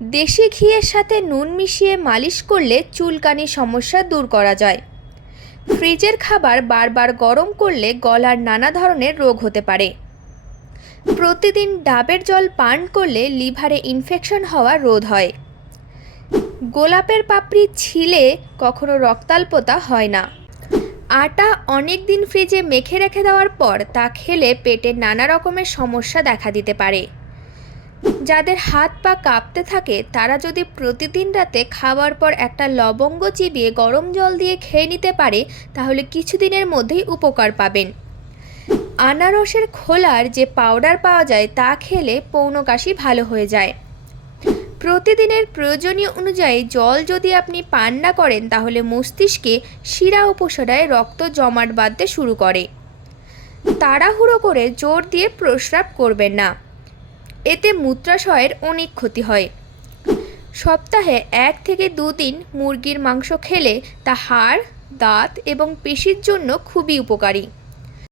দেশি ঘিয়ের সাথে নুন মিশিয়ে মালিশ করলে চুলকানির সমস্যা দূর করা যায়। ফ্রিজের খাবার বারবার গরম করলে গলার নানা ধরনের রোগ হতে পারে। প্রতিদিন ডাবের জল পান করলে লিভারে ইনফেকশন হওয়া রোধ হয়। গোলাপের পাপড়ি ছিলে কখনো রক্তাল্পতা হয় না। আটা অনেক দিন ফ্রিজে মেখে রেখে দেওয়ার পর তা খেলে পেটে নানা রকমের সমস্যা দেখা দিতে পারে। যাদের হাত পা কাঁপতে থাকে তারা যদি প্রতিদিন রাতে খাওয়ার পর একটা লবঙ্গ চিবিয়ে গরম জল দিয়ে খেয়ে নিতে পারে তাহলে কিছুদিনের মধ্যেই উপকার পাবেন। আনারসের খোলার যে পাউডার পাওয়া যায় তা খেলে পৌনকাশি ভালো হয়ে যায়। প্রতিদিনের প্রয়োজনীয় অনুযায়ী জল যদি আপনি পান না করেন তাহলে মস্তিষ্কে শিরা উপশিরায় রক্ত জমাট বাঁধতে শুরু করে। তাড়াহুড়ো করে জোর দিয়ে প্রস্রাব করবেন না, এতে মূত্রাশয়ের অনেক ক্ষতি হয়। সপ্তাহে 1 থেকে 2 দিন মুরগির মাংস খেলে তা হাড়, দাঁত এবং পেশির জন্য খুবই উপকারী।